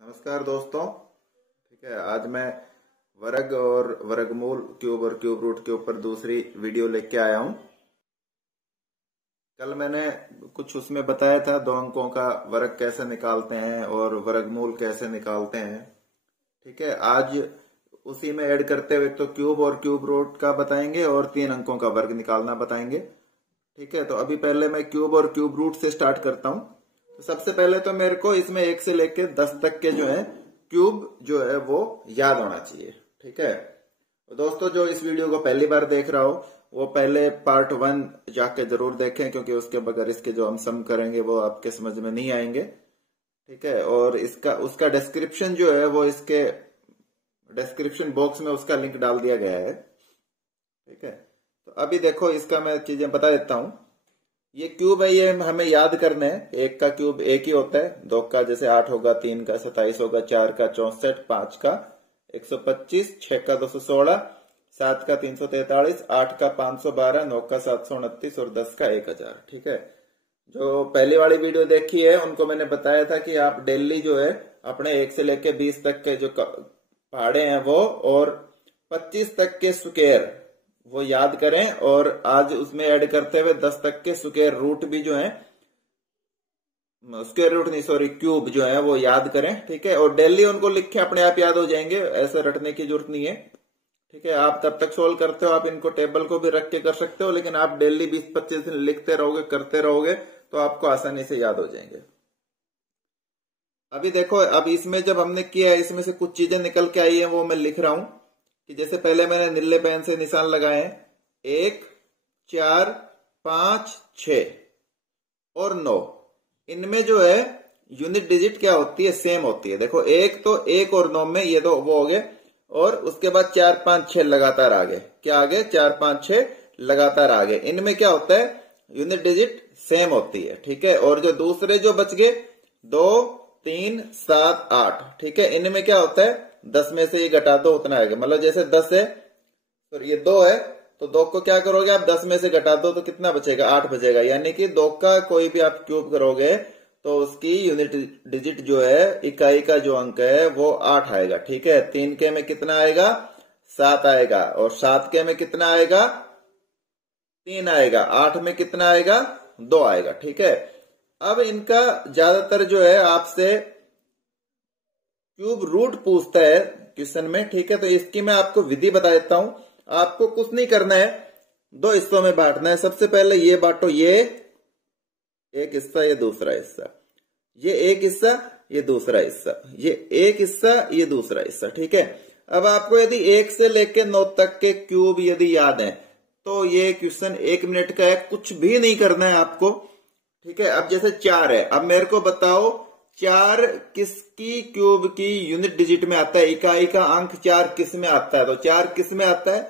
नमस्कार दोस्तों। ठीक है, आज मैं वर्ग और वर्गमूल, क्यूब और क्यूब रूट के ऊपर दूसरी वीडियो लेके आया हूं। कल मैंने कुछ उसमें बताया था 2 अंकों का वर्ग कैसे निकालते हैं और वर्गमूल कैसे निकालते हैं। ठीक है, आज उसी में ऐड करते हुए तो क्यूब और क्यूब रूट का बताएंगे और 3 अंकों का वर्ग निकालना बताएंगे। ठीक है, तो अभी पहले मैं क्यूब और क्यूब रूट से स्टार्ट करता हूं। तो सबसे पहले तो मेरे को इसमें 1 से लेके 10 तक के जो है क्यूब जो है वो याद होना चाहिए। ठीक है, तो दोस्तों जो इस वीडियो को पहली बार देख रहा हो वो पहले पार्ट 1 जाके जरूर देखें, क्योंकि उसके बगैर इसके जो हम सम करेंगे वो आपके समझ में नहीं आएंगे। ठीक है, और उसका डिस्क्रिप्शन जो है वो इसके डिस्क्रिप्शन बॉक्स में उसका लिंक डाल दिया गया है। ठीक है, तो अभी देखो इसका मैं चीजें बता देता हूं। ये क्यूब है, ये हमें याद करना है। 1 का क्यूब 1 ही होता है, 2 का जैसे 8 होगा, 3 का 27 होगा, 4 का 64, 5 का 125, 6 का 216, 7 का 343, 8 का 512, 9 का 729 और 10 का 1000। ठीक है, जो पहली वाली वीडियो देखी है उनको मैंने बताया था कि आप डेली जो है अपने 1 से लेके 20 तक के जो पहाड़े हैं वो और 25 तक के स्क्वायर वो याद करें, और आज उसमें ऐड करते हुए 10 तक के स्क्वायर रूट भी जो है, स्क्वायर रूट नहीं सॉरी क्यूब जो है वो याद करें। ठीक है, और डेली उनको लिख के अपने आप याद हो जाएंगे, ऐसे रटने की जरूरत नहीं है। ठीक है, आप तब तक सोल्व करते हो, आप इनको टेबल को भी रख के कर सकते हो, लेकिन आप डेली 20-25 दिन लिखते रहोगे, करते रहोगे तो आपको आसानी से याद हो जाएंगे। अभी देखो, अब इसमें जब हमने किया है इसमें से कुछ चीजें निकल के आई है वो मैं लिख रहा हूं कि जैसे पहले मैंने नीले पेन से निशान लगाए 1, 4, 5, 6 और 9। इनमें जो है यूनिट डिजिट क्या होती है, सेम होती है। देखो 1 तो 1 और 9 में ये तो वो हो गए, और उसके बाद 4, 5, 6 लगातार आगे, क्या आगे 4, 5, 6 लगातार आगे। इनमें क्या होता है, यूनिट डिजिट सेम होती है। ठीक है, और जो दूसरे जो बच गए 2, 3, 7, 8, ठीक है, इनमें क्या होता है 10 में से ये घटा दो उतना आएगा। मतलब जैसे 10 है तो ये 2 है, तो 2 को क्या करोगे आप 10 में से घटा दो तो कितना बचेगा, 8 बचेगा। यानी कि 2 का कोई भी आप क्यूब करोगे तो उसकी यूनिट डिजिट जो है, इकाई का जो अंक है वो 8 आएगा। ठीक है, 3 के में कितना आएगा, 7 आएगा, और 7 के में कितना आएगा, 3 आएगा, 8 में कितना आएगा, 2 आएगा। ठीक है, अब इनका ज्यादातर जो है आपसे क्यूब रूट पूछता है क्वेश्चन में। ठीक है, तो इसकी मैं आपको विधि बता देता हूं। आपको कुछ नहीं करना है, 2 हिस्सों में बांटना है। सबसे पहले ये बांटो, ये एक हिस्सा, ये दूसरा हिस्सा, ये एक हिस्सा, ये दूसरा हिस्सा, ये एक हिस्सा, ये दूसरा हिस्सा। ठीक है, अब आपको यदि 1 से लेके 9 तक के क्यूब यदि याद है तो ये क्वेश्चन 1 मिनट का है, कुछ भी नहीं करना है आपको। ठीक है, अब जैसे 4 है, अब मेरे को बताओ 4 किसकी क्यूब की यूनिट डिजिट में आता है, इकाई का अंक 4 किस में आता है, तो 4 किस में आता है,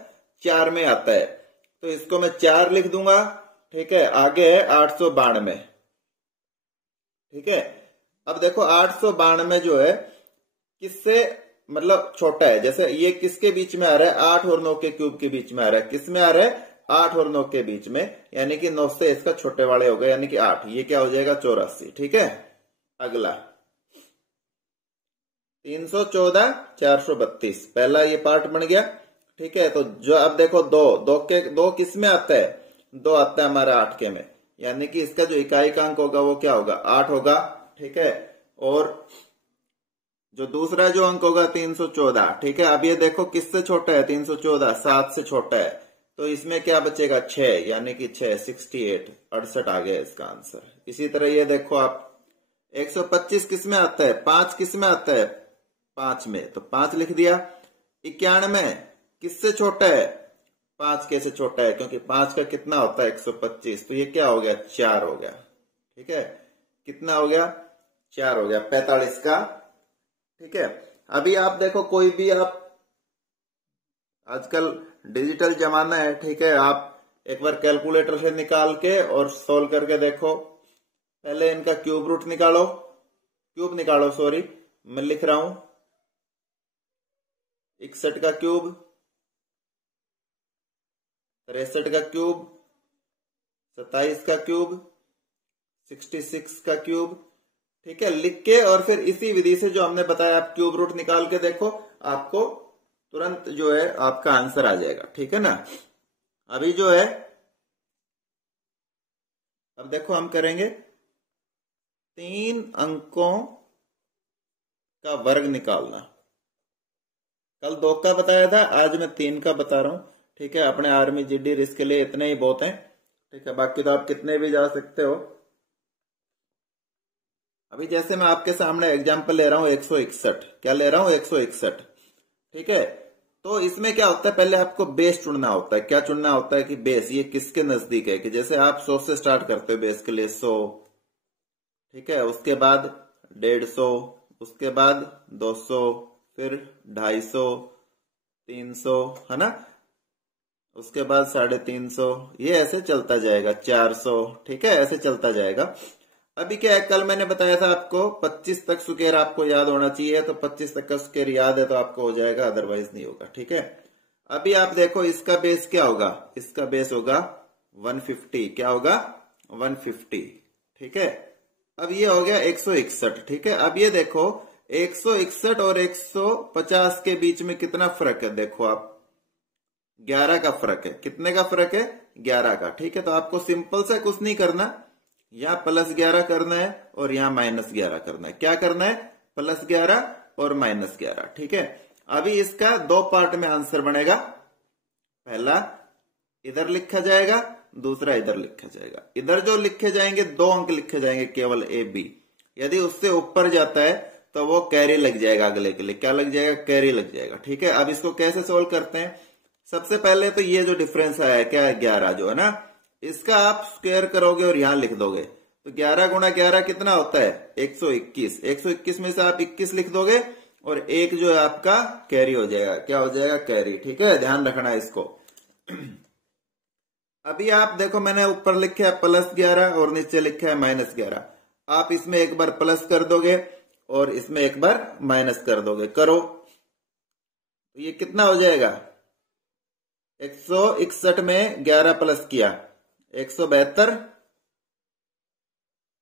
4 में आता है, तो इसको मैं 4 लिख दूंगा। ठीक है, आगे है 892। ठीक है, अब देखो 892 जो है किससे मतलब छोटा है, जैसे ये किसके बीच में आ रहा है, 8 और 9 के क्यूब के बीच में आ रहा है। किस में आ रहा है, 8 और 9 के बीच में, यानी कि 9 से इसका छोटे वाले हो गए, यानी कि 8, ये क्या हो जाएगा 84। ठीक है, अगला 314, 432, पहला ये पार्ट बन गया। ठीक है, तो जो अब देखो 2 किस में आता है, 2 आता है हमारा 8 के में, यानी कि इसका जो इकाई का अंक होगा वो क्या होगा, 8 होगा। ठीक है, और जो दूसरा जो अंक होगा 314। ठीक है, अब ये देखो किससे छोटा है, 314 7 से छोटा है, तो इसमें क्या बचेगा 6, यानी कि 6 68 68 आ गया इसका आंसर। इसी तरह ये देखो आप 125 किस में आता है, 5 किस में आता है, 5 में, तो 5 लिख दिया। 91 किससे छोटा है, 5 के से छोटा है, क्योंकि 5 का कितना होता है 125, तो ये क्या हो गया 4 हो गया। ठीक है, कितना हो गया 4 हो गया, 45 का। ठीक है, अभी आप देखो कोई भी आप, आजकल डिजिटल जमाना है। ठीक है, आप एक बार कैलकुलेटर से निकाल के और सोल्व करके देखो। पहले इनका क्यूब रूट निकालो, क्यूब निकालो सॉरी, मैं लिख रहा हूं 61 का क्यूब, 63 का क्यूब, 27 का क्यूब, 66 का क्यूब। ठीक है, लिख के और फिर इसी विधि से जो हमने बताया आप क्यूब रूट निकाल के देखो, आपको तुरंत जो है आपका आंसर आ जाएगा। ठीक है ना। अभी जो है अब देखो हम करेंगे 3 अंकों का वर्ग निकालना। कल 2 का बताया था, आज मैं 3 का बता रहा हूं। ठीक है, अपने आर्मी जीडी रिस्क के लिए इतने ही बहुत हैं। ठीक है, बाकी तो आप कितने भी जा सकते हो। अभी जैसे मैं आपके सामने एग्जाम्पल ले रहा हूं 161, क्या ले रहा हूं 161। ठीक है, तो इसमें क्या होता है, पहले आपको बेस चुनना होता है। क्या चुनना होता है कि बेस ये किसके नजदीक है, कि जैसे आप 100 से स्टार्ट करते हो बेस के लिए 100, ठीक है, उसके बाद 150, उसके बाद 200, फिर 250, 300, है ना, उसके बाद 350, ये ऐसे चलता जाएगा, 400। ठीक है, ऐसे चलता जाएगा। अभी क्या है, कल मैंने बताया था आपको 25 तक स्क्वायर आपको याद होना चाहिए, तो 25 तक का स्क्वायर याद है तो आपको हो जाएगा, अदरवाइज नहीं होगा। ठीक है, अभी आप देखो इसका बेस क्या होगा, इसका बेस होगा 150। क्या होगा 150। ठीक है, अब ये हो गया 161। ठीक है, अब ये देखो 161 और 150 के बीच में कितना फर्क है, देखो आप 11 का फर्क है। कितने का फर्क है, 11 का। ठीक है, तो आपको सिंपल से कुछ नहीं करना, यहाँ +11 करना है और यहाँ -11 करना है। क्या करना है, +11 और -11। ठीक है, अभी इसका 2 पार्ट में आंसर बनेगा। पहला इधर लिखा जाएगा, दूसरा इधर लिखा जाएगा। इधर जो लिखे जाएंगे 2 अंक लिखे जाएंगे केवल AB। यदि उससे ऊपर जाता है तो वो कैरी लग जाएगा अगले के लिए। क्या लग जाएगा, कैरी लग जाएगा। ठीक है, अब इसको कैसे सोल्व करते हैं, सबसे पहले तो ये जो डिफरेंस आया है क्या है 11 जो है ना, इसका आप स्क्वायर करोगे और यहां लिख दोगे, तो 11 गुणा 11 कितना होता है 121। 121 में से आप 21 लिख दोगे और 1 जो है आपका कैरी हो जाएगा। क्या हो जाएगा, कैरी। ठीक है, ध्यान रखना है इसको। अभी आप देखो मैंने ऊपर लिखा है +11 और नीचे लिखा है -11। आप इसमें एक बार प्लस कर दोगे और इसमें एक बार माइनस कर दोगे, करो तो ये कितना हो जाएगा, 161 में 11 प्लस किया 172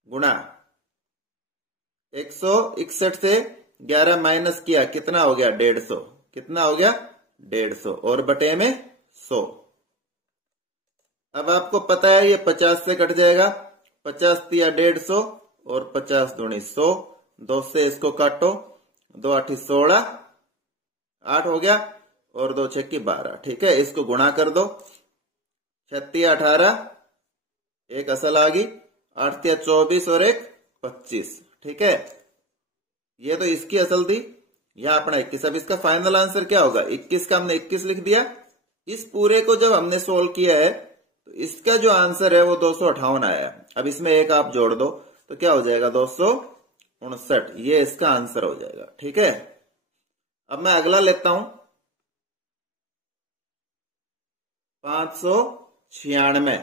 गुणा 161 से 11 माइनस किया कितना हो गया 150। कितना हो गया 150 और बटे में 100। अब आपको पता है ये 50 से कट जाएगा, 50 दिया 150 और 50 दूनी 100। 2 से इसको काटो, 2 8 16, 8 हो गया और 2 6 12। ठीक है, इसको गुणा कर दो, 36 18, एक असल आ गई, 8 24 और एक 25। ठीक है, ये तो इसकी असल थी, यह अपना 21। अब इसका फाइनल आंसर क्या होगा, 21 का हमने 21 लिख दिया। इस पूरे को जब हमने सोल्व किया है तो इसका जो आंसर है वो 258 आया। अब इसमें एक आप जोड़ दो तो क्या हो जाएगा 259, ये इसका आंसर हो जाएगा। ठीक है, अब मैं अगला लेता हूं 596,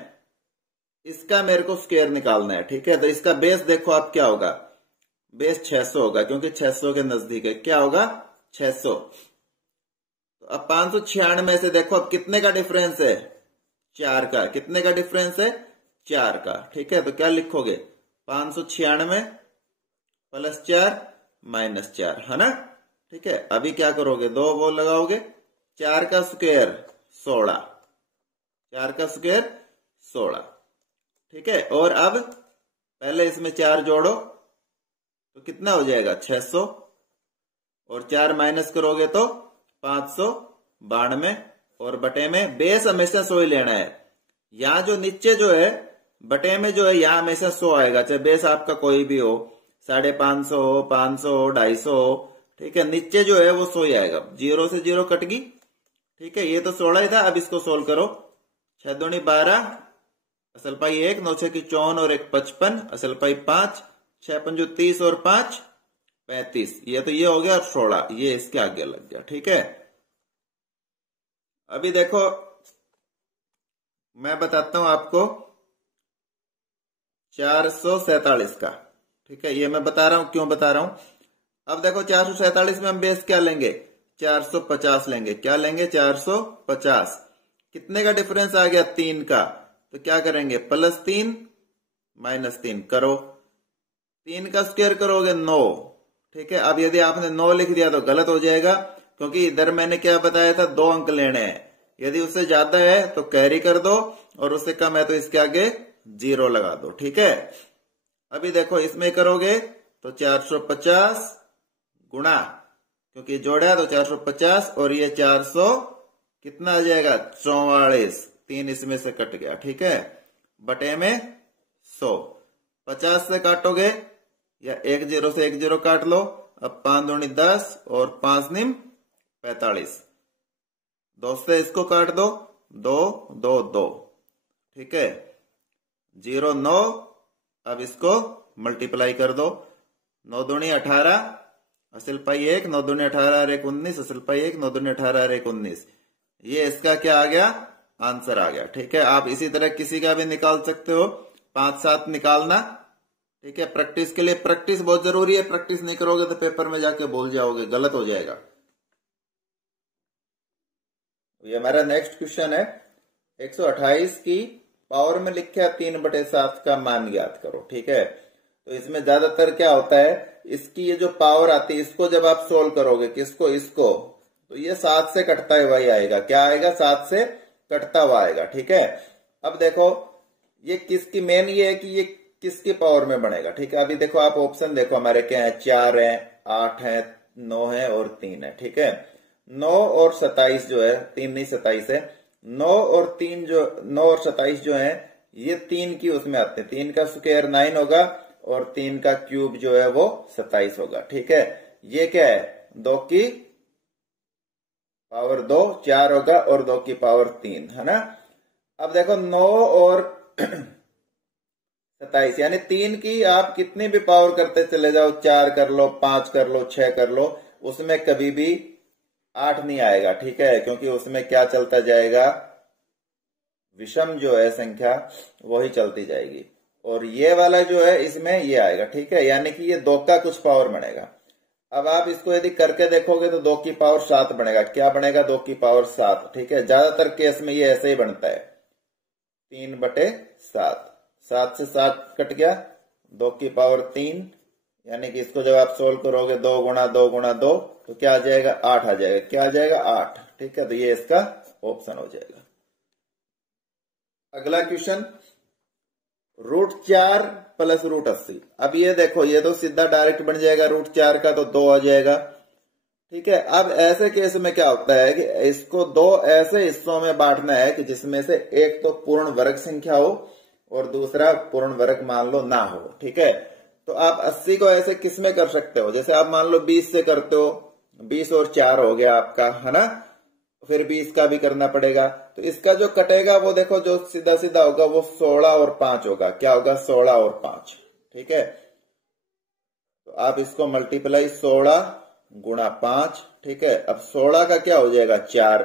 इसका मेरे को स्क्वायर निकालना है। ठीक है, तो इसका बेस देखो आप क्या होगा, बेस 600 होगा क्योंकि 600 के नजदीक है। क्या होगा 600। तो अब 596 में से देखो अब कितने का डिफरेंस है 4 का। कितने का डिफरेंस है 4 का। ठीक है, तो क्या लिखोगे 596 +4 -4, है ना। ठीक है, अभी क्या करोगे 2 वो लगाओगे, 4 का स्क्वायर 16, 4 का स्क्वायर 16। ठीक है, और अब पहले इसमें 4 जोड़ो तो कितना हो जाएगा 600 और 4 माइनस करोगे तो 592 और बटे में बेस हमेशा 100 ही लेना है। यहां जो नीचे जो है बटे में जो है यहां हमेशा 100 आएगा, चाहे बेस आपका कोई भी हो, 550 हो, 500 हो, 250 हो। ठीक है, नीचे जो है वो 100 ही आएगा, 0 से 0 कट गई। ठीक है, ये तो 16 ही था। अब इसको सोल्व करो, 6 दूनी 12, असल पाई 1, 9 6 54 और 1 55, असल पाई 5, 6 5 30 और 5 35। ये तो ये हो गया और 16 ये इसके आगे लग गया। ठीक है, अभी देखो मैं बताता हूं आपको 447 का। ठीक है, ये मैं बता रहा हूं, क्यों बता रहा हूं। अब देखो 447 में हम बेस क्या लेंगे 450 लेंगे। क्या लेंगे 450। कितने का डिफरेंस आ गया 3 का, तो क्या करेंगे +3 -3 करो। 3 का स्क्वायर करोगे 9, ठीक है। अब यदि आपने 9 लिख दिया तो गलत हो जाएगा, क्योंकि इधर मैंने क्या बताया था, 2 अंक लेने हैं। यदि उससे ज्यादा है तो कैरी कर दो, और उससे कम है तो इसके आगे 0 लगा दो, ठीक है। अभी देखो इसमें करोगे तो 450 गुणा, क्योंकि जोड़ा है तो 450, और ये 400 कितना आ जाएगा, 44, 3 इसमें से कट गया, ठीक है, बटे में 100। 50 से काटोगे या 1 0 से 1 0 काट लो। अब 5 दूनी 10 और 5 निम 45, 2 से इसको काट दो, 2 2 2, ठीक है, 0 9। अब इसको मल्टीप्लाई कर दो, 9 दूनी 18, असल पाई 1, 9 दूनी 18 और 1 19, असल पाई 1, 9 दूनी 18 और 1 19। ये इसका क्या आ गया, आंसर आ गया, ठीक है। आप इसी तरह किसी का भी निकाल सकते हो, 5 7 निकालना, ठीक है। प्रैक्टिस के लिए, प्रैक्टिस बहुत जरूरी है, प्रैक्टिस नहीं करोगे तो पेपर में जाके भूल जाओगे, गलत हो जाएगा। ये हमारा नेक्स्ट क्वेश्चन है, 128 की पावर में लिखा 3/7 का मान ज्ञात करो, ठीक है। तो इसमें ज्यादातर क्या होता है, इसकी ये जो पावर आती है, इसको जब आप सोल्व करोगे, किसको, इसको, तो ये 7 से कटता हुआ ही आएगा। क्या आएगा, 7 से कटता हुआ आएगा, ठीक है। अब देखो ये किसकी मेन ये है कि ये किसकी पावर में बनेगा, ठीक है। अभी देखो आप ऑप्शन देखो हमारे क्या है, 4 है, 8 है, 9 है और 3 है, ठीक है। 9 और 27 जो है, 3 नहीं 27 है, 9 और 3 जो, 9 और 27 जो है, ये 3 की उसमें आते हैं। 3 का स्क्वायर 9 होगा और 3 का क्यूब जो है वो 27 होगा, ठीक है। ये क्या है, 2 की पावर 2 4 होगा और 2 की पावर 3 है ना। अब देखो 9 और 27 यानी 3 की आप कितनी भी पावर करते चले जाओ, 4 कर लो, 5 कर लो, 6 कर लो, उसमें कभी भी 8 नहीं आएगा, ठीक है। क्योंकि उसमें क्या चलता जाएगा, विषम जो है संख्या वही चलती जाएगी। और ये वाला जो है इसमें ये आएगा, ठीक है, यानी कि ये 2 का कुछ पावर बनेगा। अब आप इसको यदि करके देखोगे तो 2 की पावर 7 बनेगा। क्या बनेगा, 2 की पावर 7, ठीक है। ज्यादातर केस में ये ऐसे ही बनता है, 3/7, 7 से 7 कट गया, 2 की पावर 3, यानी कि इसको जब आप सोल्व करोगे 2 गुणा 2 गुणा 2 तो क्या आ जाएगा, 8 आ जाएगा। क्या आ जाएगा, 8, ठीक है। तो ये इसका ऑप्शन हो जाएगा। अगला क्वेश्चन, √4 प्लस √80। अब ये देखो, ये तो सीधा डायरेक्ट बन जाएगा, √4 का तो 2 आ जाएगा, ठीक है। अब ऐसे केस में क्या होता है कि इसको 2 ऐसे हिस्सों में बांटना है कि जिसमें से एक तो पूर्ण वर्ग संख्या हो और दूसरा पूर्ण वर्ग मान लो ना हो, ठीक है। तो आप 80 को ऐसे किस में कर सकते हो, जैसे आप मान लो 20 से करते हो, 20 और 4 हो गया आपका, है ना। फिर 20 का भी करना पड़ेगा, तो इसका जो कटेगा वो देखो, जो सीधा सीधा होगा वो 16 और 5 होगा। क्या होगा, 16 और 5, ठीक है। तो आप इसको मल्टीप्लाई 16 गुणा 5, ठीक है। अब 16 का क्या हो जाएगा, 4,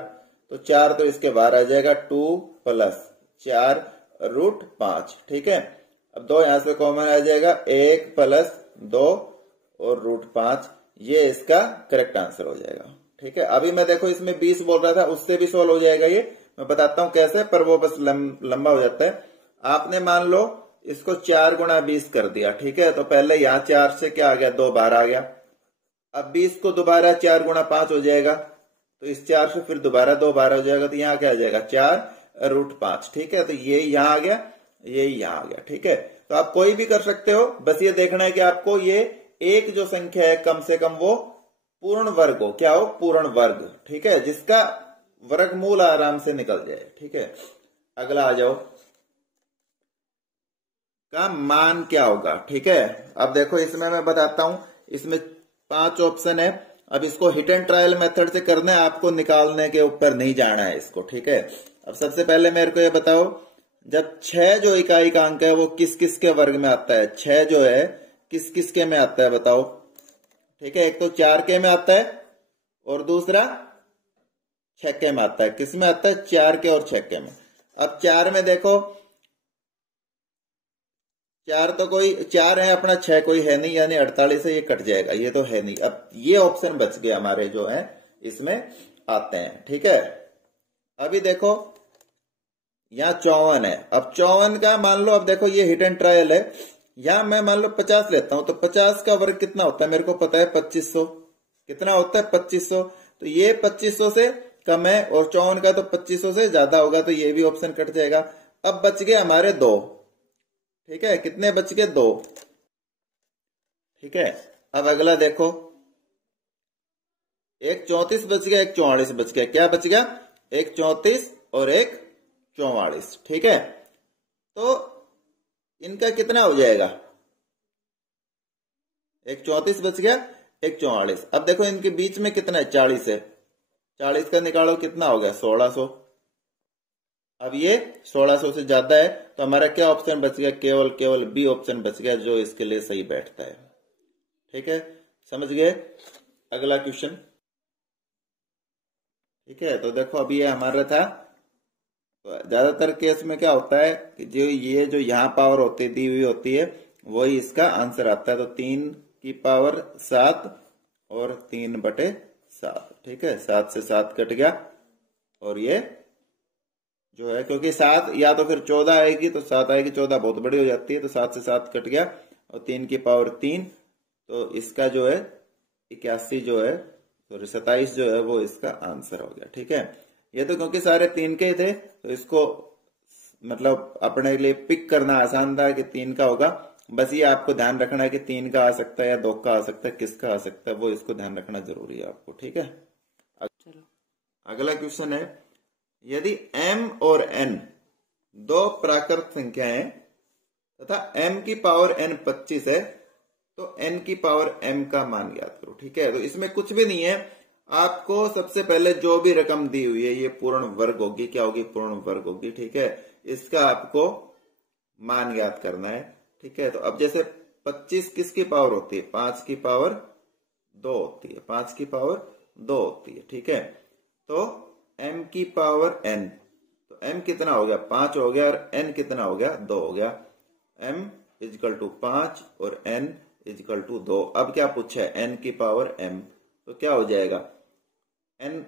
तो 4 तो इसके बाहर आ जाएगा, 2 प्लस 4 √5, ठीक है। अब 2 यहां से कॉमन आ जाएगा, 1 प्लस 2 और √5, ये इसका करेक्ट आंसर हो जाएगा, ठीक है। अभी मैं देखो इसमें 20 बोल रहा था, उससे भी सोल्व हो जाएगा, ये मैं बताता हूं कैसे, पर वो बस लंबा हो जाता है। आपने मान लो इसको 4 गुणा 20 कर दिया, ठीक है। तो पहले यहाँ 4 से क्या आ गया, 2 बाहर आ गया। अब 20 को दोबारा 4 गुणा 5 हो जाएगा, तो इस 4 से फिर दोबारा 2 बाहर हो जाएगा, तो यहाँ क्या आ जाएगा, 4 √5, ठीक है। तो ये यहाँ आ गया, ये यहाँ आ गया, ठीक है। तो आप कोई भी कर सकते हो, बस ये देखना है कि आपको ये एक जो संख्या है कम से कम वो पूर्ण वर्ग हो। क्या हो, पूर्ण वर्ग, ठीक है, जिसका वर्गमूल आराम से निकल जाए, ठीक है। अगला आ जाओ, का मान क्या होगा, ठीक है। अब देखो इसमें मैं बताता हूं, इसमें 5 ऑप्शन है। अब इसको हिट एंड ट्रायल मेथड से करना है, आपको निकालने के ऊपर नहीं जाना है इसको, ठीक है। अब सबसे पहले मेरे को ये बताओ, जब 6 जो इकाई का अंक है वो किस किस के वर्ग में आता है, 6 जो है किस किस के में आता है बताओ, ठीक है। एक तो 4 के में आता है और दूसरा 6 के में आता है। किस में आता है, 4 के और 6 के में। अब 4 में देखो, 4 तो कोई 4 है अपना, 6 कोई है नहीं, यानी 48 से ये कट जाएगा, ये तो है नहीं। अब ये ऑप्शन बच गए हमारे जो है इसमें आते हैं, ठीक है। अभी देखो यहाँ 54 है। अब 54 का मान लो, अब देखो ये हिट एंड ट्रायल है, या मैं मान लो 50 लेता हूं, तो 50 का वर्ग कितना होता है मेरे को पता है 2500। कितना होता है 2500। तो ये 2500 से कम है और 54 का तो 2500 से ज्यादा होगा, तो ये भी ऑप्शन कट जाएगा। अब बच गए हमारे 2। ठीक है, कितने बच गए 2। ठीक है, अब अगला देखो, एक 34 बच गया, एक 44 बच गया। क्या बच गया, एक 34 और एक 44। ठीक है, तो इनका कितना हो जाएगा, एक 34 बच गया, एक 44। अब देखो इनके बीच में कितना है, 40 है। 40 का निकालो, कितना हो गया 1600। अब ये 1600 से ज्यादा है, तो हमारा क्या ऑप्शन बच गया, केवल बी ऑप्शन बच गया, जो इसके लिए सही बैठता है। ठीक है, समझ गए। अगला क्वेश्चन। ठीक है, तो देखो अभी ये हमारा था, ज्यादातर केस में क्या होता है कि जो यहाँ पावर होती दी हुई होती है वही इसका आंसर आता है। तो 3 की पावर 7 और 3/7। ठीक है, 7 से 7 कट गया, और ये जो है, क्योंकि 7 या तो फिर 14 आएगी, तो 7 आएगी, 14 बहुत बड़ी हो जाती है, तो 7 से 7 कट गया, और 3 की पावर 3, तो इसका जो है 81 जो है, सॉरी 27 जो है वो इसका आंसर हो गया। ठीक है, ये तो क्योंकि सारे 3 के थे, तो इसको मतलब अपने लिए पिक करना आसान था कि 3 का होगा। बस ये आपको ध्यान रखना है कि 3 का आ सकता है या 2 का आ सकता है, किसका आ सकता है वो इसको ध्यान रखना जरूरी है आपको। ठीक है, चलो अगला क्वेश्चन है, यदि m और n दो प्राकृत संख्याएं तथा m की पावर n 25 है, तो n की पावर m का मान ज्ञात करो। ठीक है, तो इसमें कुछ भी नहीं है, आपको सबसे पहले जो भी रकम दी हुई है ये पूर्ण वर्ग होगी। क्या होगी, पूर्ण वर्ग होगी। ठीक है, इसका आपको मान ज्ञात करना है। ठीक है, तो अब जैसे 25 किसकी पावर होती है, 5 की पावर 2 होती है, 5 की पावर 2 होती है। ठीक है, तो m की पावर n, तो m कितना हो गया, 5 हो गया, और n कितना हो गया, 2 हो गया। m = 5 और n = 2। अब क्या पूछा है, n की पावर m, तो क्या हो जाएगा, n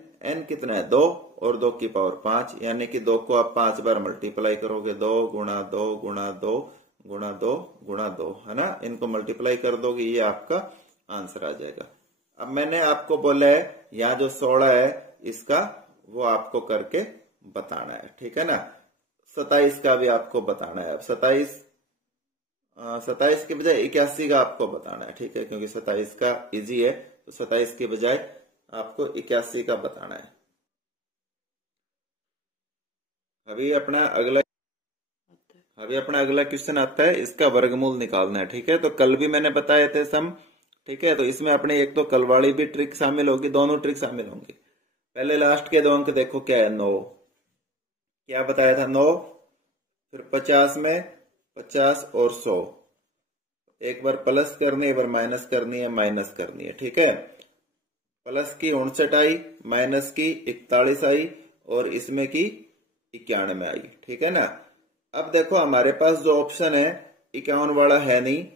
कितना है 2 और 2 की पावर 5, यानी कि 2 को आप 5 बार मल्टीप्लाई करोगे, 2 गुणा 2 गुणा 2 गुणा 2 गुणा 2, है ना, इनको मल्टीप्लाई कर दोगे, ये आपका आंसर आ जाएगा। अब मैंने आपको बोला है यहाँ जो 16 है इसका वो आपको करके बताना है। ठीक है ना, 27 का भी आपको बताना है। अब 27 के बजाय 81 का आपको बताना है। ठीक है, क्योंकि 27 का इजी है, तो 27 के बजाय आपको 81 का बताना है। अभी अपना अगला क्वेश्चन आता है, इसका वर्गमूल निकालना है। ठीक है, तो कल भी मैंने बताए थे सम। ठीक है, तो इसमें अपने एक तो कल वाली भी ट्रिक शामिल होगी, दोनों ट्रिक शामिल होंगी। पहले लास्ट के 2 अंक देखो, क्या है 9, क्या बताया था 9, फिर 50 में 50 और 100, एक बार प्लस करनी है, एक बार माइनस करनी है, माइनस करनी है। ठीक है, प्लस की 59 आई, माइनस की 41 आई, और इसमें की 91 आई। ठीक है ना, अब देखो हमारे पास जो ऑप्शन है 51 वाला है नहीं,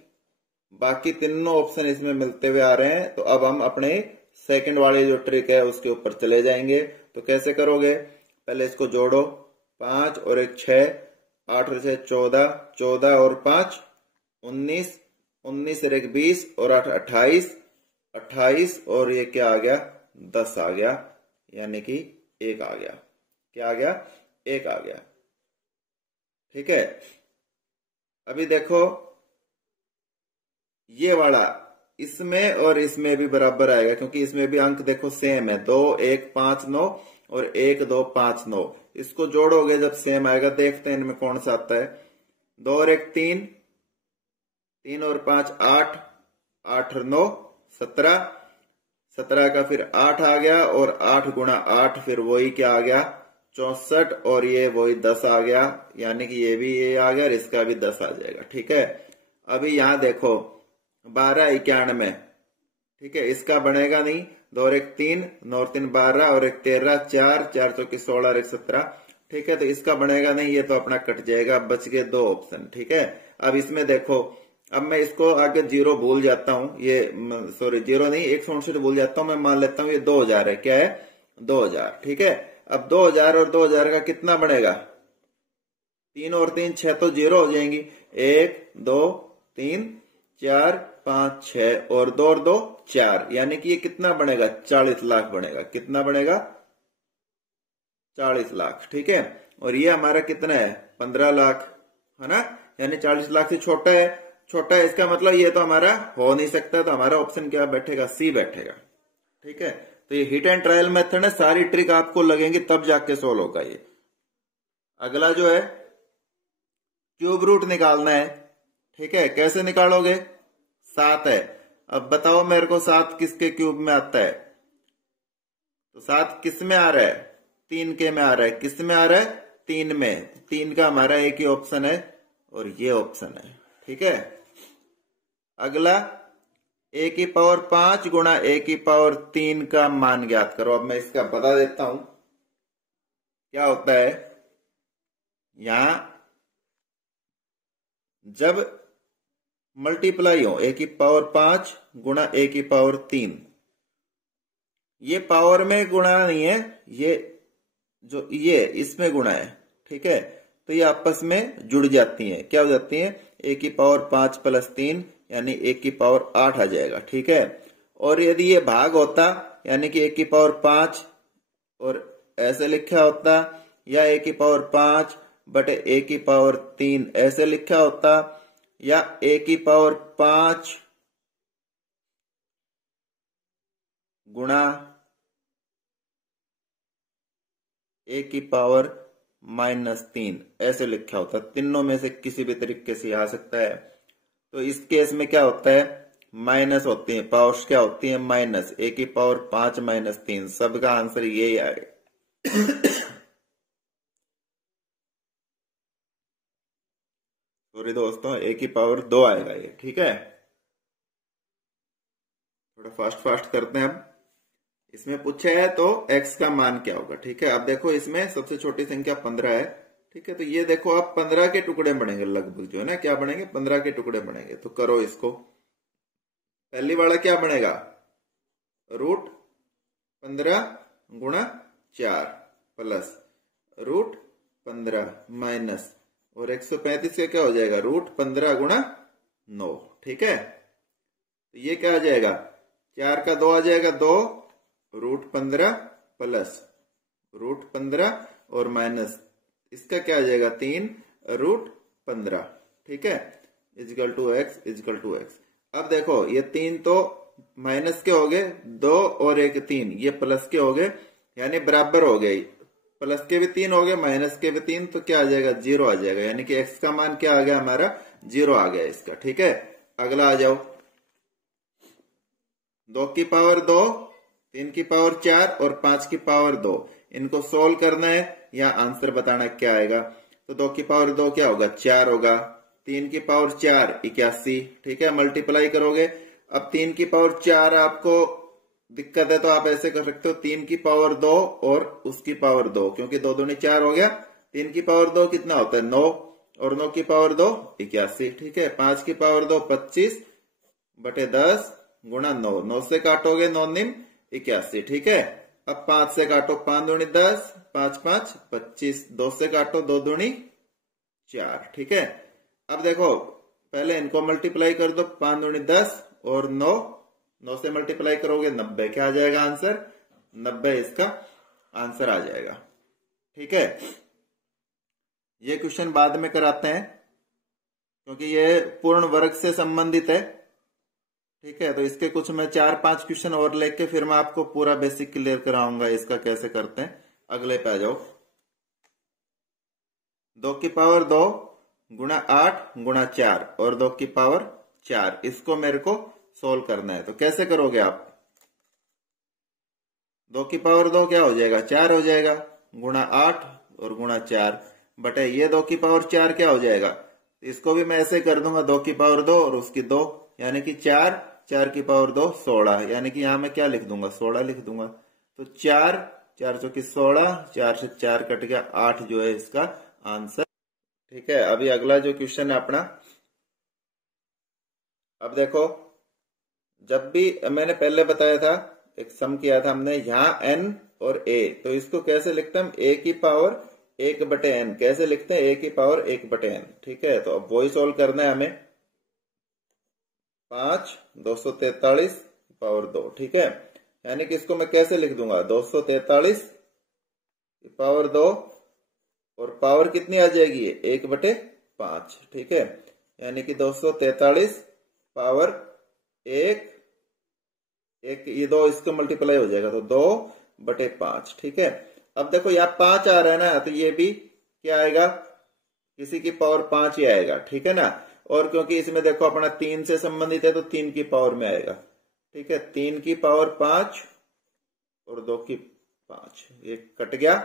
बाकी तीनों ऑप्शन इसमें मिलते हुए आ रहे हैं। तो अब हम अपने सेकंड वाली जो ट्रिक है उसके ऊपर चले जाएंगे। तो कैसे करोगे, पहले इसको जोड़ो, 5 और एक 6, 8 और 6 14, 14 और 5 19, 19 और एक 20 और 8 28, 28 और ये क्या आ गया, 10 आ गया, यानी कि 1 आ गया। क्या आ गया, 1 आ गया। ठीक है, अभी देखो ये वाला इसमें और इसमें भी बराबर आएगा, क्योंकि इसमें भी अंक देखो सेम है, 2 1 5 9 और 1 2 5 9। इसको जोड़ोगे जब सेम आएगा, देखते हैं इनमें कौन सा आता है। 2 और 1 3, 3 और 5 8, 8 और 9 17, 17 का फिर 8 आ गया, और 8 गुणा 8 फिर वही क्या आ गया 64, और ये वही 10 आ गया, यानी कि ये भी ये आ गया और इसका भी 10 आ जाएगा। ठीक है, अभी यहां देखो 12 91। ठीक है, इसका बनेगा नहीं, 2 और 1 3, 9 और 3 12 और 1 13, 4 4 चौके 16 और 1 17। ठीक है, तो इसका बनेगा नहीं, ये तो अपना कट जाएगा, बच गए 2 ऑप्शन। ठीक है, अब इसमें देखो, अब मैं इसको आगे 0 भूल जाता हूं, ये सॉरी 0 नहीं 168 भूल जाता हूं, मैं मान लेता हूं ये 2000 है। क्या है, 2000। ठीक है, अब 2000 और 2000 का कितना बनेगा, 3 और 3 6 तो 0 हो जाएंगी, 1 2 3 4 5 6 और 2 4, यानी कि ये कितना बनेगा? 40 लाख बनेगा। कितना बनेगा? 40 लाख। ठीक है, और ये हमारा कितना है? 15 लाख, है ना? यानी 40 लाख से छोटा है। छोटा है इसका मतलब ये तो हमारा हो नहीं सकता, तो हमारा ऑप्शन क्या बैठेगा? सी बैठेगा। ठीक है, तो ये हिट एंड ट्रायल मेथड है, सारी ट्रिक आपको लगेंगी तब जाके सोल्व होगा ये। अगला जो है क्यूब रूट निकालना है। ठीक है, कैसे निकालोगे? 7 है। अब बताओ मेरे को 7 किसके क्यूब में आता है? तो 7 किस में आ रहा है? 3 के में आ रहा है। किस में आ रहा है? 3 में। 3 का हमारा एक ही ऑप्शन है और ये ऑप्शन है। ठीक है, अगला a की पावर 5 गुणा a की पावर 3 का मान ज्ञात करो। अब मैं इसका बता देता हूं क्या होता है। यहां जब मल्टीप्लाई हो a की पावर 5 गुणा a की पावर 3, ये पावर में गुणा नहीं है, ये जो ये इसमें गुणा है। ठीक है, तो ये आपस में जुड़ जाती हैं। क्या हो जाती हैं? a की पावर 5 प्लस 3 यानी a की पावर 8 आ जाएगा। ठीक है, और यदि ये भाग होता यानी कि a की पावर 5 और ऐसे लिखा होता, या a की पावर 5 बटे a की पावर 3 ऐसे लिखा होता, या a की पावर 5 गुणा a की पावर -3 ऐसे लिखा होता। तीनों में से किसी भी तरीके से आ सकता है। तो इस केस में क्या होता है? माइनस होती है, पावर्स क्या होती है? माइनस। a की पावर 5 -3, सबका आंसर यही आएगा। सॉरी दोस्तों, a की पावर 2 आएगा ये। ठीक है, थोड़ा फास्ट करते हैं। अब इसमें पूछा है तो x का मान क्या होगा? ठीक है, अब देखो इसमें सबसे छोटी संख्या 15 है। ठीक है, तो ये देखो आप 15 के टुकड़े बनेंगे लगभग, जो है ना, क्या बनेंगे? 15 के टुकड़े बनेंगे। तो करो इसको। पहली वाला क्या बनेगा? रूट 15 गुणा 4 प्लस रूट 15 माइनस, और 135 का क्या हो जाएगा? रूट 15 गुणा 9। ठीक है, तो ये क्या आ जाएगा? 4 का 2 आ जाएगा 2, रूट 15 प्लस रूट 15 और माइनस इसका क्या आ जाएगा? 3 रूट 15। ठीक है, इजिकल टू एक्स। अब देखो ये 3 तो माइनस के हो गए, 2 और 1 3, ये प्लस के हो गए, यानी बराबर हो गए। प्लस के भी 3 हो गए, माइनस के भी 3, तो क्या आ जाएगा? 0 आ जाएगा। यानी कि x का मान क्या आ गया? हमारा 0 आ गया इसका। ठीक है, अगला आ जाओ। 2 की पावर 2, 3 की पावर 4 और 5 की पावर 2, इनको सोल्व करना है या आंसर बताना क्या आएगा। तो 2 की पावर 2 क्या होगा? 4 होगा। 3 की पावर 4 81। ठीक है, मल्टीप्लाई करोगे। अब 3 की पावर 4 आपको दिक्कत है तो आप ऐसे कर सकते हो, 3 की पावर 2 और उसकी पावर 2, क्योंकि 2 दूनी 4 हो गया। 3 की पावर 2 कितना होता है? 9, और 9 की पावर 2 81। ठीक है, 5 की पावर 2 25 बटे 10 गुणा 9, 9 से काटोगे 9 निम 81। ठीक है, अब 5 से काटो, 5 दूनी 10, 5 5 25, 2 से काटो 2 दूनी 4। ठीक है, अब देखो पहले इनको मल्टीप्लाई कर दो, 5 दूनी 10 और 9, 9 से मल्टीप्लाई करोगे 90। क्या आ जाएगा आंसर? 90 इसका आंसर आ जाएगा। ठीक है, ये क्वेश्चन बाद में कराते हैं क्योंकि ये पूर्ण वर्ग से संबंधित है। ठीक है, तो इसके कुछ मैं 4-5 क्वेश्चन और लेके फिर मैं आपको पूरा बेसिक क्लियर कराऊंगा इसका कैसे करते हैं। अगले पे आ जाओ। 2 की पावर 2 गुणा 8 गुणा 4 और 2 की पावर 4, इसको मेरे को सोल्व करना है। तो कैसे करोगे आप? 2 की पावर 2 क्या हो जाएगा? 4 हो जाएगा, गुणा 8 और गुणा 4 बटे ये 2 की पावर 4 क्या हो जाएगा? इसको भी मैं ऐसे कर दूंगा, 2 की पावर 2 और उसकी 2, यानी कि 4, 4 की पावर 2 16, यानी कि यहां मैं क्या लिख दूंगा? 16 लिख दूंगा। तो 4 4 चौकी 16, 4 से 4 कट गया, 8 जो है इसका आंसर। ठीक है, अभी अगला जो क्वेश्चन है अपना, अब देखो जब भी मैंने पहले बताया था, एक सम किया था हमने, यहाँ n और a, तो इसको कैसे लिखते हैं हम? a की पावर 1 बटे n कैसे लिखते हैं? a की पावर 1 बटे n। ठीक है, तो अब वही सोल्व करना है हमें। 5 243 पावर 2, ठीक है। यानी कि इसको मैं कैसे लिख दूंगा, 243 पावर 2 और पावर कितनी आ जाएगी, 1/5, ठीक है। यानी कि 243 पावर 1, ये 2 इसको मल्टीप्लाई हो जाएगा तो 2/5, ठीक है। अब देखो यहाँ 5 आ रहा है ना, तो ये भी क्या आएगा, किसी की पावर 5 ही आएगा, ठीक है ना। और क्योंकि इसमें देखो अपना 3 से संबंधित है तो 3 की पावर में आएगा, ठीक है। 3 की पावर 5 और 2 की 5, ये कट गया,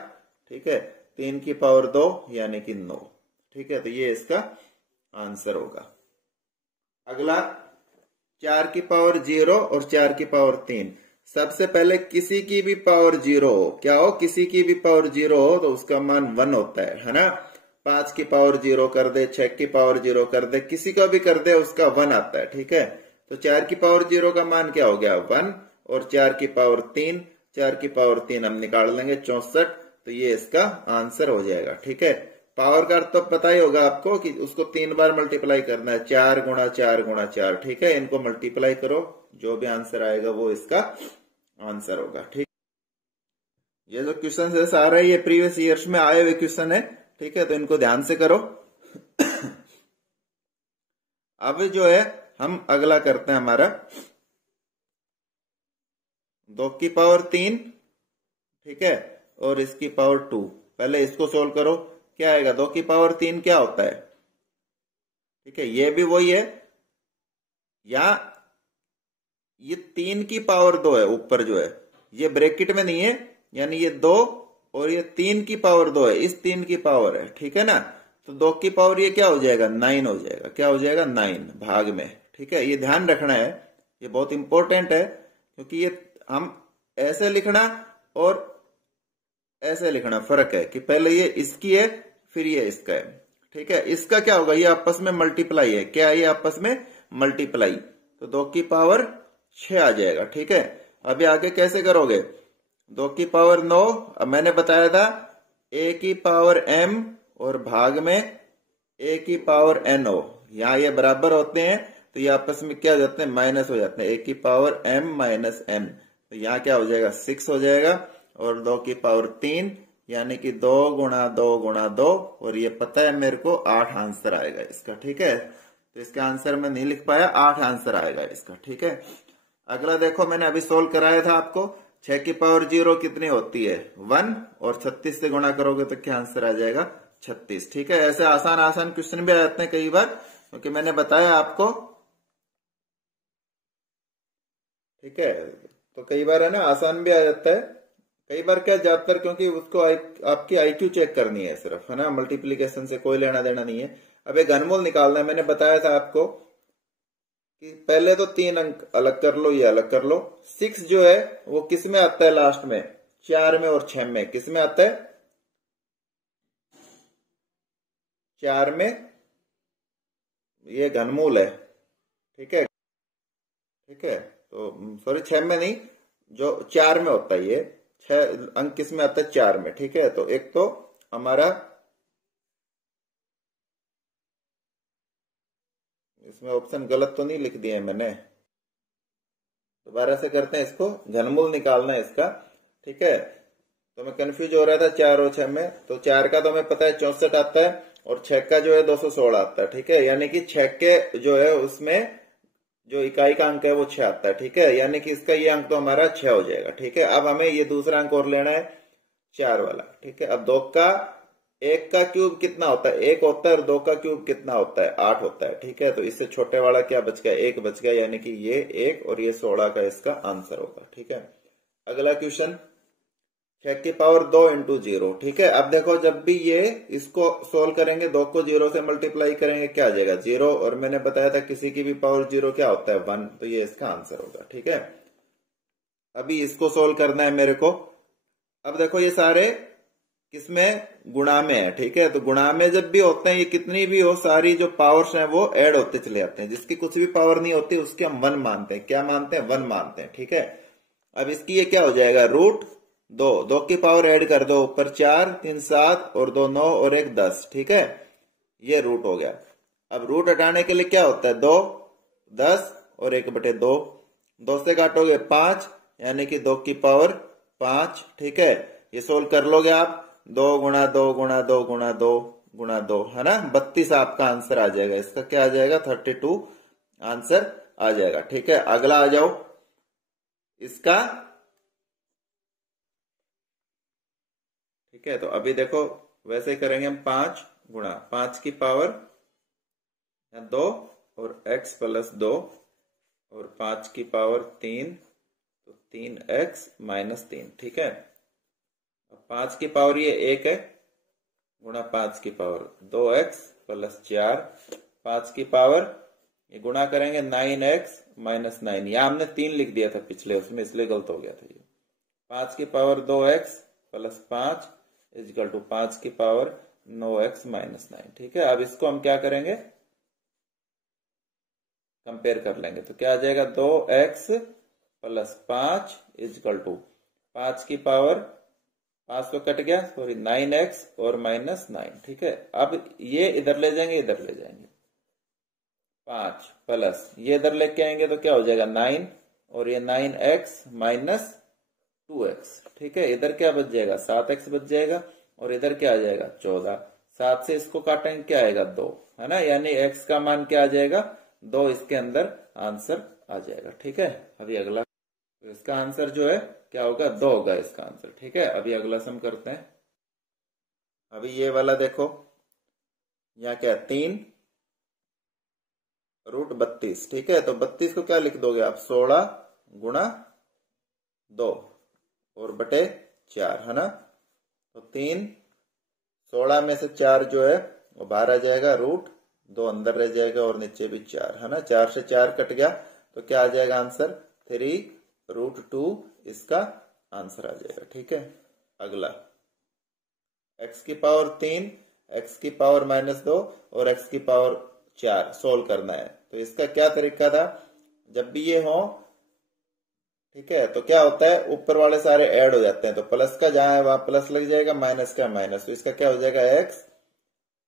ठीक है। 3 की पावर 2 यानी कि 9, ठीक है। तो ये इसका आंसर होगा। अगला 4 की पावर 0 और 4 की पावर 3। सबसे पहले किसी की भी पावर 0 हो, क्या हो, किसी की भी पावर 0 हो तो उसका मान 1 होता है ना। 5 की पावर 0 कर दे, 6 की पावर 0 कर दे, किसी का भी कर दे उसका 1 आता है, ठीक है। तो 4 की पावर 0 का मान क्या हो गया, 1, और 4 की पावर 3, 4 की पावर 3 हम निकाल लेंगे 64, तो ये इसका आंसर हो जाएगा, ठीक है। पावर का अर्थ तो पता ही होगा आपको कि उसको 3 बार मल्टीप्लाई करना है, 4 गुणा 4 गुणा 4, ठीक है। इनको मल्टीप्लाई करो, जो भी आंसर आएगा वो इसका आंसर होगा, ठीक। ये जो क्वेश्चन है सारे ये प्रीवियस ईयर्स में आए हुए क्वेश्चन है, ठीक है। तो इनको ध्यान से करो। अब जो है हम अगला करते हैं, हमारा 2 की पावर 3, ठीक है, और इसकी पावर 2। पहले इसको सोल्व करो, क्या आएगा, 2 की पावर 3 क्या होता है, ठीक है। ये भी वही है, या ये 3 की पावर 2 है, ऊपर जो है ये ब्रैकेट में नहीं है, यानी ये 2 और ये 3 की पावर 2 है, इस 3 की पावर है, ठीक है ना। तो 2 की पावर ये क्या हो जाएगा, 9 हो जाएगा, क्या हो जाएगा, 9 भाग में, ठीक है। ये ध्यान रखना है, ये बहुत इंपॉर्टेंट है, क्योंकि ये हम ऐसे लिखना और ऐसे लिखना फर्क है, कि पहले ये इसकी है फिर ये इसका है, ठीक है। इसका क्या होगा, ये आपस में मल्टीप्लाई है, क्या है, ये आपस में मल्टीप्लाई, तो 2 की पावर 6 आ जाएगा, ठीक है। अभी आगे कैसे करोगे, 2 की पावर 9, अब मैंने बताया था a की पावर m और भाग में a की पावर n हो, यहाँ ये बराबर होते हैं तो ये आपस में क्या हो जाते हैं, माइनस हो जाते हैं, a की पावर m माइनस m, तो यहाँ क्या हो जाएगा, 6 हो जाएगा। और 2 की पावर 3 यानी कि 2 गुणा 2 गुणा 2, और ये पता है मेरे को 8 आंसर आएगा इसका, ठीक है। तो इसका आंसर मैं नहीं लिख पाया, 8 आंसर आएगा इसका, ठीक है। अगला देखो, मैंने अभी सोल्व कराया था आपको, 6 की पावर 0 कितनी होती है, 1, और 36 से गुणा करोगे तो क्या आंसर आ जाएगा, 36, ठीक है। ऐसे आसान आसान क्वेश्चन भी आ जाते हैं कई बार, क्योंकि मैंने बताया आपको, ठीक है। तो कई बार है ना आसान भी आ जाता है, कई बार क्या, ज्यादातर क्योंकि उसको आपकी आईक्यू चेक करनी है सिर्फ, है ना, मल्टीप्लीकेशन से कोई लेना देना नहीं है। अब एक घनमूल निकालना है, मैंने बताया था आपको कि पहले तो 3 अंक अलग कर लो, ये अलग कर लो। 6 जो है वो किस में आता है, लास्ट में 4 में और 6 में, किस में आता है, 4 में, ये घनमूल है, ठीक है, ठीक है। तो सॉरी 6 में नहीं, जो 4 में होता है, ये 6 अंक किस में आता है, 4 में, ठीक है। तो एक तो हमारा इसमें ऑप्शन गलत तो नहीं लिख दिए हैं मैंने, दोबारा से करते हैं, इसको घनमूल निकालना है इसका, ठीक है। तो मैं कंफ्यूज हो रहा था 4 और 6 में, तो 4 का तो हमें पता है 64 आता है, और 6 का जो है 216 आता है, ठीक है। यानी कि 6 के जो है उसमें जो इकाई का अंक है वो 6 आता है, ठीक है। यानी कि इसका ये अंक तो हमारा 6 हो जाएगा, ठीक है। अब हमें ये दूसरा अंक और लेना है, 4 वाला, ठीक है। अब 2 का 1 का क्यूब कितना होता है, 1 होता है, और 2 का क्यूब कितना होता है, 8 होता है, ठीक है। तो इससे छोटे वाला क्या बच गया, 1 बच गया, यानी कि ये 1 और ये 16 का इसका आंसर होगा, ठीक है। अगला क्वेश्चन, 6 की पावर 2 इंटू 0, ठीक है। अब देखो, जब भी ये इसको सोल्व करेंगे, 2 को 0 से मल्टीप्लाई करेंगे, क्या आ जाएगा, 0, और मैंने बताया था किसी की भी पावर 0 क्या होता है, 1, तो ये इसका आंसर होगा, ठीक है। अभी इसको सोल्व करना है मेरे को। अब देखो, ये सारे किसमें, गुणा में है, ठीक है। तो गुणा में जब भी होते हैं, ये कितनी भी हो, सारी जो पावर्स हैं वो ऐड होते चले जाते हैं, जिसकी कुछ भी पावर नहीं होती उसके हम 1 मानते हैं, क्या मानते हैं, 1 मानते हैं, ठीक है। अब इसकी ये क्या हो जाएगा, रूट 2 की पावर ऐड कर दो, ऊपर 4 3 7 और 2 9 और 1 10, ठीक है। ये रूट हो गया। अब रूट हटाने के लिए क्या होता है, 2 10 और 1/2। 2 से काटोगे 5 यानी कि 2 की पावर 5। ठीक है, ये सोल्व कर लोगे आप। 2 गुणा 2 गुणा 2 गुणा 2 गुणा 2 है ना, 32 आपका आंसर आ जाएगा। इसका क्या आ जाएगा, 32 आंसर आ जाएगा। ठीक है, अगला आ जाओ इसका। ठीक है, तो अभी देखो वैसे ही करेंगे हम। 5 गुणा 5 की पावर 2 और x प्लस 2 और 5 की पावर 3, तो 3x माइनस 3। ठीक है, अब 5 की पावर ये 1 है, गुणा 5 की पावर 2x प्लस 4। 5 की पावर ये गुणा करेंगे 9x माइनस 9। यहां हमने 3 लिख दिया था पिछले उसमें, इसलिए गलत हो गया था ये। 5 की power 2x plus 5 is equal to 5 की पावर 9x माइनस 9। ठीक है, अब इसको हम क्या करेंगे, कंपेयर कर लेंगे। तो क्या आ जाएगा, 2x प्लस 5 इजकल टू 5 की पावर 5 तो कट गया, सॉरी 9x और माइनस 9। ठीक है, अब ये इधर ले जाएंगे, इधर ले जाएंगे। 5 प्लस ये इधर लेके आएंगे तो क्या हो जाएगा 9 और ये 9x माइनस 2x। ठीक है, इधर क्या बच जाएगा 7x बच जाएगा और इधर क्या आ जाएगा 14। 7 से इसको काटेंगे क्या आएगा 2, है ना, यानी x का मान क्या आ जाएगा 2। इसके अंदर आंसर आ जाएगा। ठीक है, अभी अगला, तो इसका आंसर जो है क्या होगा 2 होगा इसका आंसर। ठीक है, अभी अगला सम करते हैं। अभी ये वाला देखो, यहाँ क्या 3 रूट 32। ठीक है, तो 32 को क्या लिख दोगे आप, 16 गुणा 2 और बटे 4, है ना। तो 3, 16 में से 4 जो है वो बाहर आ जाएगा, रूट 2 अंदर रह जाएगा और नीचे भी 4, है ना। 4 से 4 कट गया तो क्या आ जाएगा आंसर 3 रूट 2 इसका आंसर आ जाएगा। ठीक है, अगला x की पावर 3, x की पावर माइनस 2 और x की पावर 4 सोल्व करना है। तो इसका क्या तरीका था, जब भी ये हो, ठीक है, तो क्या होता है ऊपर वाले सारे ऐड हो जाते हैं। तो प्लस का जहां है वहां प्लस लग जाएगा, माइनस का माइनस। तो इसका क्या हो जाएगा x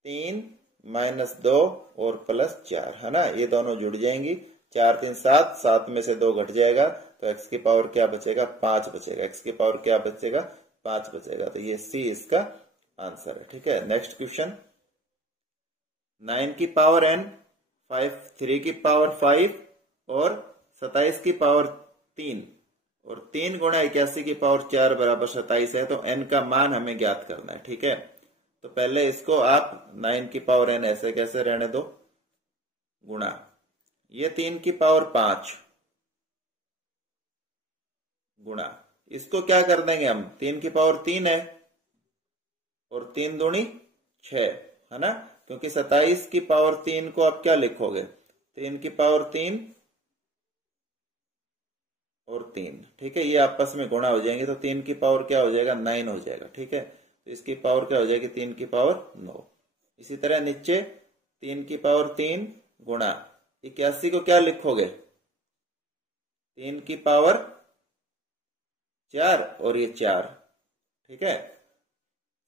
3 माइनस 2 और प्लस 4, है ना, ये दोनों जुड़ जाएंगी। 4 3 7, 7 में से 2 घट जाएगा तो x की पावर क्या बचेगा 5 बचेगा। x की पावर क्या बचेगा 5 बचेगा। तो ये c इसका आंसर है। ठीक है, नेक्स्ट क्वेश्चन। 9 की पावर n, 3 की पावर 5 और 27 की पावर 3 और 3 गुणा 81 की पावर 4 बराबर 27 है। तो n का मान हमें ज्ञात करना है। ठीक है, तो पहले इसको आप 9 की पावर n ऐसे कैसे रहने दो, गुणा ये 3 की पावर 5 गुणा इसको क्या कर देंगे हम, 3 की पावर 3 है और 3 दूनी 6, है ना, क्योंकि 27 की पावर 3 को आप क्या लिखोगे 3 की पावर 3 और 3। ठीक है, ये आपस में गुणा हो जाएंगे तो 3 की पावर क्या हो जाएगा 9 हो जाएगा। ठीक है, तो इसकी पावर क्या हो जाएगी 3 की पावर 9। इसी तरह नीचे 3 की पावर 3 गुणा 81 को क्या लिखोगे 3 की पावर 4 और ये 4। ठीक है,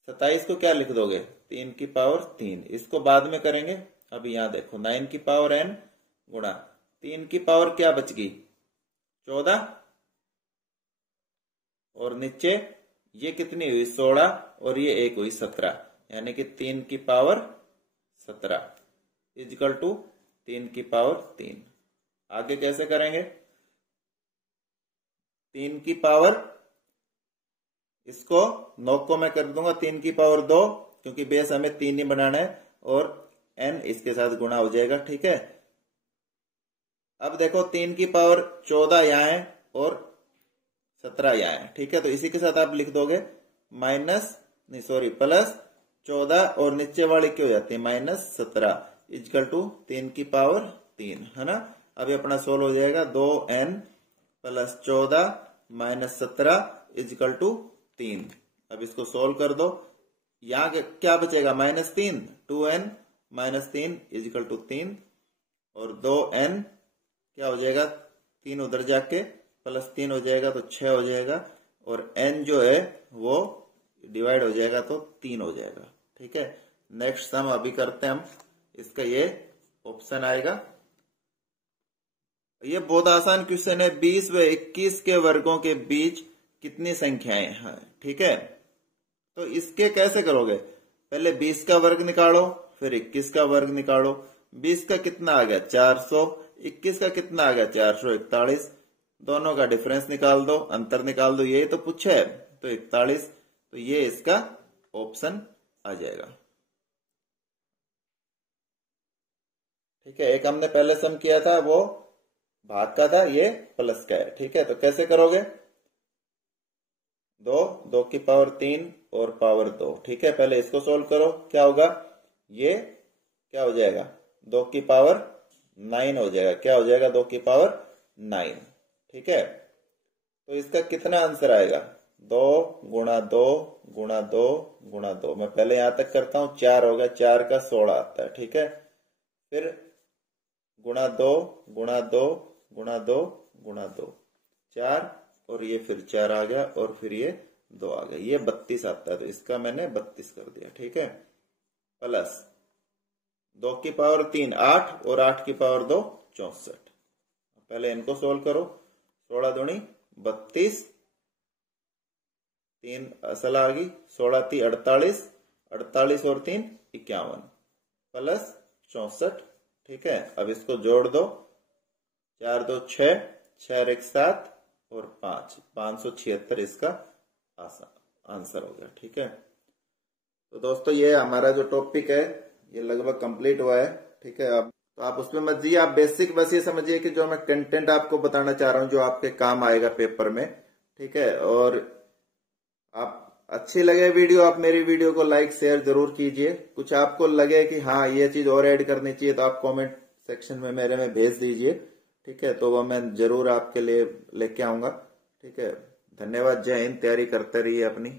27 को क्या लिख दोगे 3 की पावर 3। इसको बाद में करेंगे। अभी यहां देखो 9 की पावर n गुणा 3 की पावर क्या बच गई 14 और नीचे ये कितनी हुई 16 और ये 1 हुई 17, यानी कि 3 की पावर 17 इजकल टू 3 की पावर 3। आगे कैसे करेंगे, 3 की पावर, इसको 9 को मैं कर दूंगा 3 की पावर 2, क्योंकि बेस हमें 3 ही बनाना है और n इसके साथ गुणा हो जाएगा। ठीक है, अब देखो 3 की पावर 14 यहाँ है और 17 यहाँ है। ठीक है, तो इसी के साथ आप लिख दोगे प्लस 14 और नीचे वाली क्या हो जाती है -17 इजकल टू 3 की पावर 3, है ना। अभी अपना सोल्व हो जाएगा 2n plus 14 minus 17 is equal to 3। अब इसको सोल्व कर दो, यहाँ क्या बचेगा -3, 2n माइनस 3 इजकल टू 3 और 2n क्या हो जाएगा 3 उधर जाके प्लस 3 हो जाएगा तो 6 हो जाएगा और n जो है वो डिवाइड हो जाएगा तो 3 हो जाएगा। ठीक है, नेक्स्ट सम अभी करते हैं हम। इसका ये ऑप्शन आएगा ये बहुत आसान क्वेश्चन है। 20 व 21 के वर्गों के बीच कितनी संख्याएं हैं, ठीक है। तो इसके कैसे करोगे, पहले 20 का वर्ग निकालो, फिर 21 का वर्ग निकालो। 20 का कितना आ गया 400, 21 का कितना आ गया 441, दोनों का डिफरेंस निकाल दो, अंतर निकाल दो, यही तो पूछा है, तो 41, तो ये इसका ऑप्शन आ जाएगा। ठीक है, एक हमने पहले सम किया था वो भाग का था, ये प्लस का है। ठीक है, तो कैसे करोगे, 2 की पावर 3 और पावर 2। ठीक है, पहले इसको सोल्व करो, क्या होगा, ये क्या हो जाएगा 2 की पावर 9 हो जाएगा। क्या हो जाएगा 2 की पावर 9। ठीक है, तो इसका कितना आंसर आएगा, 2 गुणा 2 गुणा 2 गुणा 2। मैं पहले यहां तक करता हूं, 4 होगा, 4 का 16 आता है। ठीक है, फिर गुणा 2 गुणा 2 गुणा 2 गुणा 2, 4, और ये फिर 4 आ गया, और फिर ये 2 आ गया, ये 32 आता है, तो इसका मैंने 32 कर दिया। ठीक है, प्लस 2 की पावर 3 8 और 8 की पावर 2 64। पहले इनको सोल्व करो, 16 दूनी 32, 3 असल आ गई, 16 3 48, 48 और 3 51 प्लस 64। ठीक है, अब इसको जोड़ दो, 4 2 6, 6 1 7 और 5 576 इसका आंसर हो गया। ठीक है, तो दोस्तों ये हमारा जो टॉपिक है ये लगभग कंप्लीट हुआ है। ठीक है, अब तो आप उसमें मत जाइए, आप बेसिक बस ये समझिए कि जो मैं कंटेंट आपको बताना चाह रहा हूँ जो आपके काम आएगा पेपर में। ठीक है, और आप अच्छी लगे वीडियो, आप मेरी वीडियो को लाइक शेयर जरूर कीजिए। कुछ आपको लगे कि हाँ ये चीज और ऐड करनी चाहिए तो आप कमेंट सेक्शन में मेरे में भेज दीजिए। ठीक है, तो वो मैं जरूर आपके लिए लेके आऊंगा। ठीक है, धन्यवाद, जय हिंद, तैयारी करते रहिए अपनी।